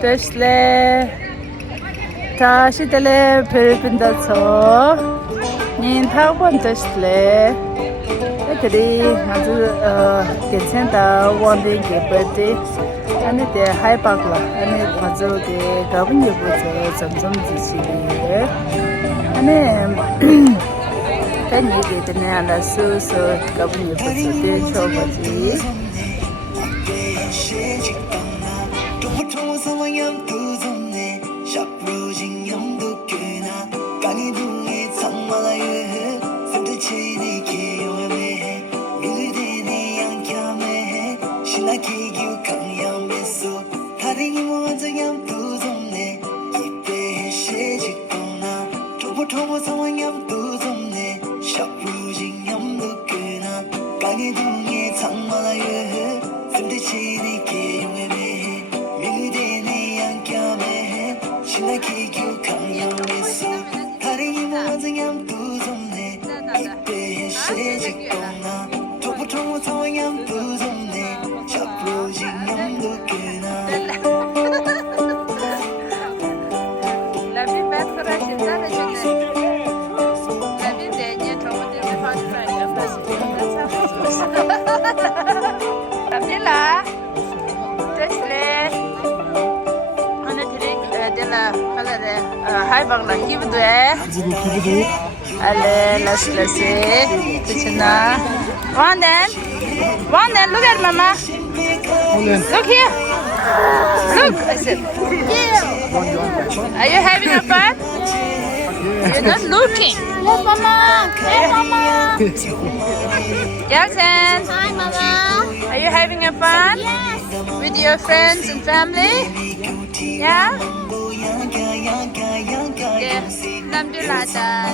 Tesla 다시 텔레 별빈다서 닌 타고 tesla 애들이 아주 괜찮다 원데이 버데 아니 대 하이박라 아니 아주 그 가분이 보죠 점점 지치네 아니 단위게 되네 알아서서 가분이 보죠 대처버지 Abdullah, Tesla, ana direk dela kala de hay bagla kibdu ale laslase tichna one then look at mama look here look I said are you having a fun you're not looking yes mama hey mama Yeltsin Hi, Mama. are you having a fun Yes. with your friends and family yeah 남들라다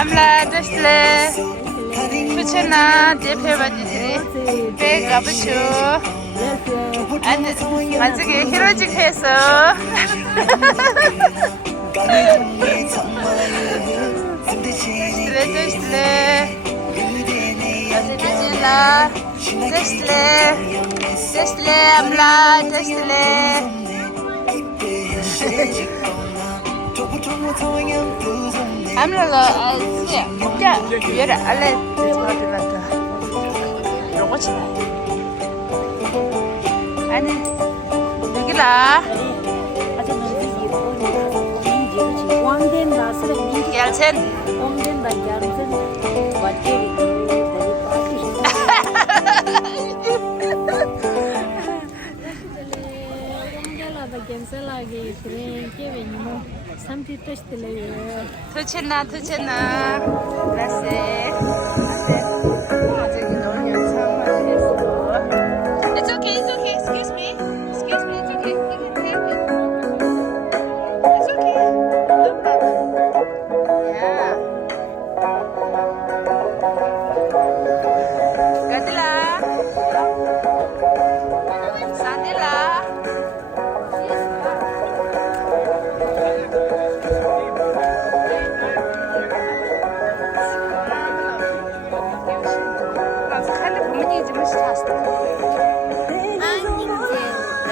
Amla desle Puchana 대표받이들이 배가 부추 아직에 히로직해서 desle desle amla desle 암라가 야 얘를 알레 들어갔다 로고치다 아니 여기라 얄첸 투체나 글쎄 아직 너무 상황에서 It's okay excuse me it's okay you can take it it's okay no problem yeah Gadila Sandila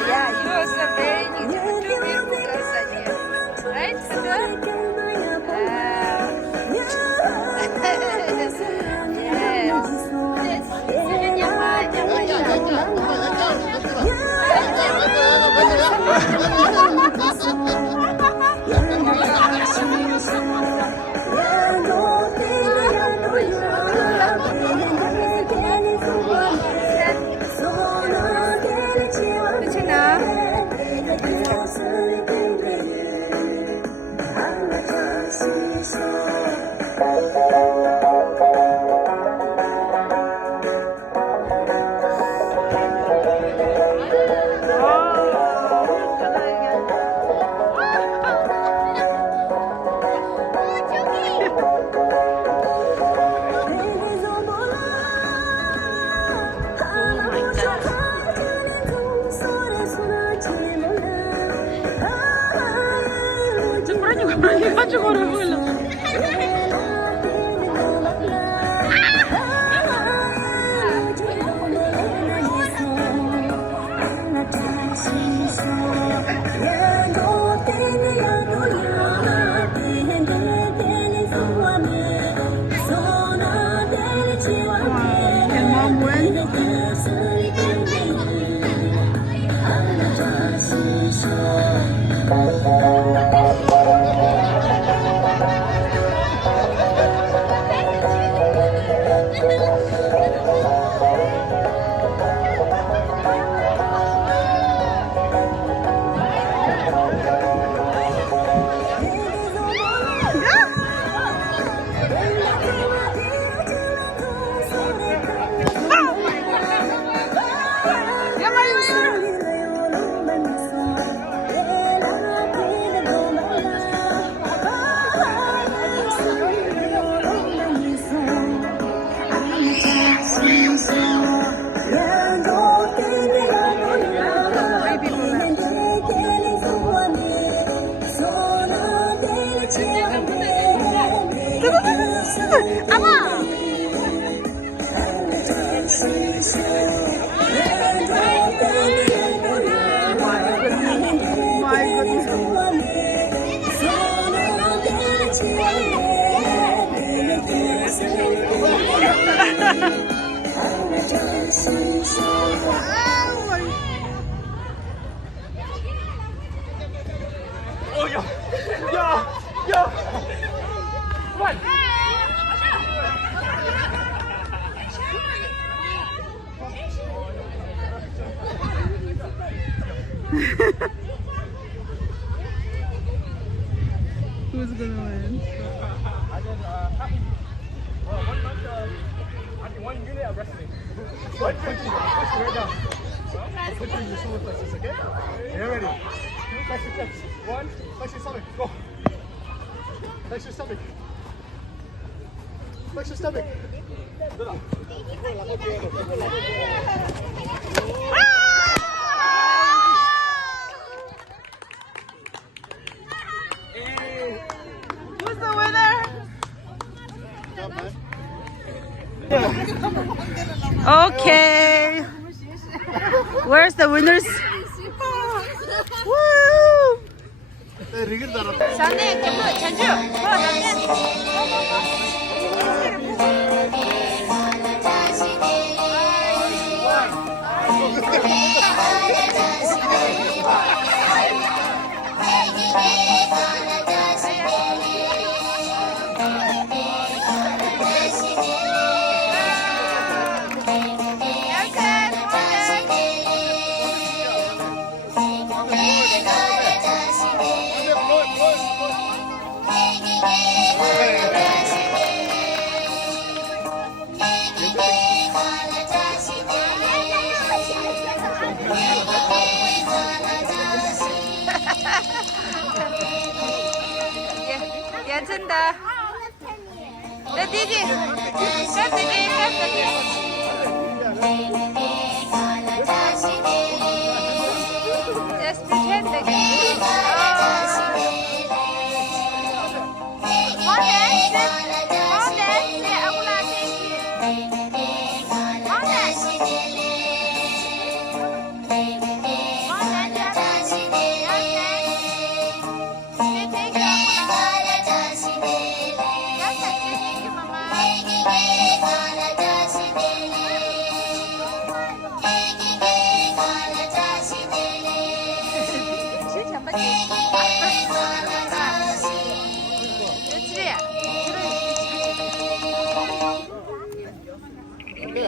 Yeah, you are so very beautiful, two beautiful girls are here, right? 죽어라 몰라. Who's gonna win? One unit of wrestling. One punching. Push right down. Put your solar plexus, okay? Are you ready? Flex your chest. One. Flex your stomach. Go. Flex your stomach. Flex your stomach. Who's the winner? Okay. Where's the winners? Woo! 선생님, 전주. 얘 튼다. 내 디디. Just pretend again. Hãy subscribe cho kênh Ghiền Mì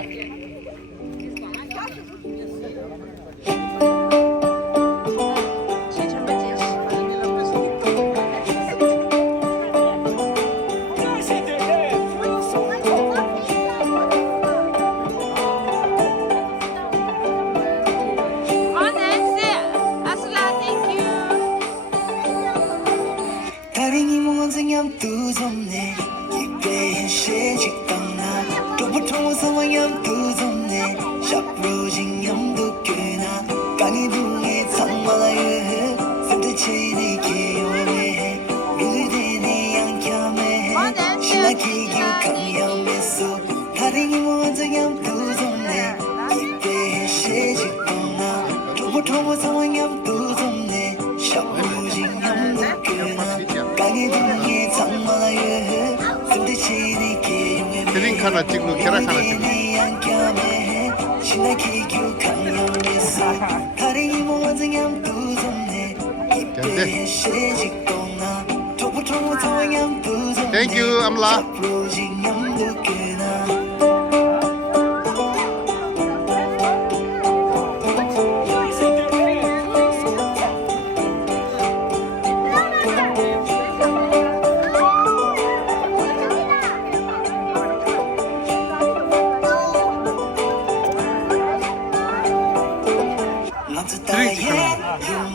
Gõ để không bỏ lỡ 다리기 모아서 염두 좀내 입에 해시지거나 도보토보 상황 염두 좀내 샤오지 염두 끄나 가게 동에 장마라여 순대시리게 용해 드링크 하나 찍고 계란 하나 찍고. 신나게 교육한 염에서 다리기 모아서 염두 좀내 입에 해시지거나 도보토보 상황 염두 좀내 Thank you, Amla.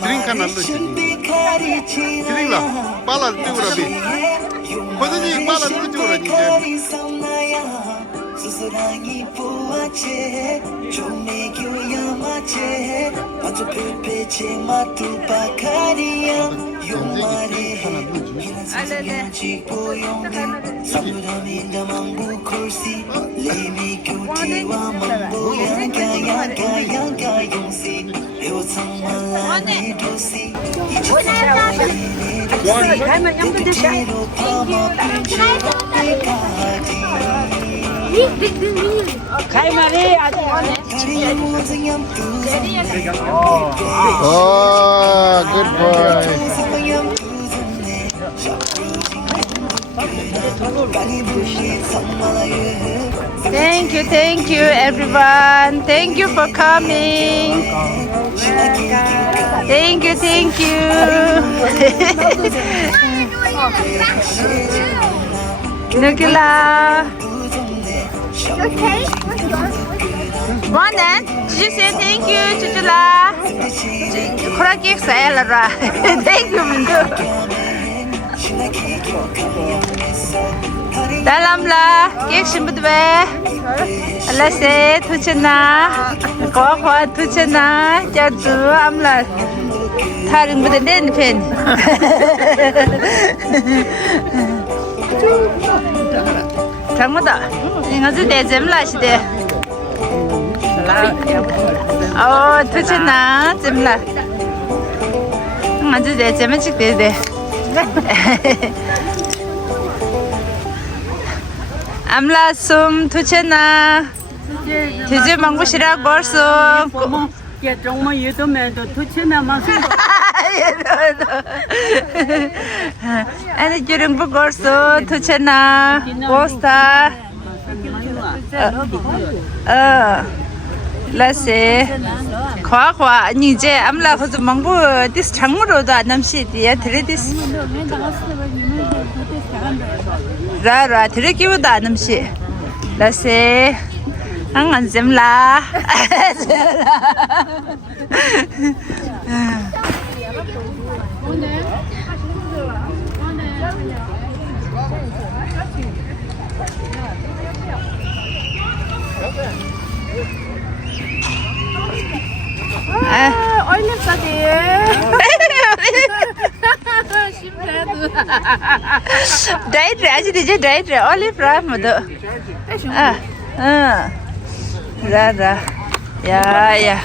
드링크 하나 넣지. 드링라, 빨라 뜨거라 비. 버드니 빨라 뜨거라 이제. 수수랑이 보아체 조매교야 마체 아주 별배체 마투바카리야 용마리 이난 지보용들 사무라민가 망부 콜시 레미교티와 망보야 가야가야가 용시 배워상말라니 도시 가면 영도 드셔. 가이마리 아직 안 해. Oh, good boy. Thank you, everyone. Thank you for coming. Thank you. Nukila. Ronan, did you say thank you, Chujula? Kuraki Sayalara. Thank you, Mindu. Dalamla, cake shimbudwe. Alase, Tuchana. Kokwa, Tuchana. Jadu, Amla. Taring with the den pin. 장모다. 이거지 내 잼라시대. 투치나 잼라. 아주 내 잼을 찍대대. 암라 숨 투치나. 제주 망고시라 벌써. Dạ trong mấy yếu tố mẹ tôi thích thế nào mà 아니 주름 벌써 투치나. 보스타. 라세 과과 이제 암라 거저 망부 디스 장무로도 남시디야 드레디스 라라 드레기보다 남시 라세 안간잼라 Daidre aja dia daidre olive ra madu. Ra. Ya ya.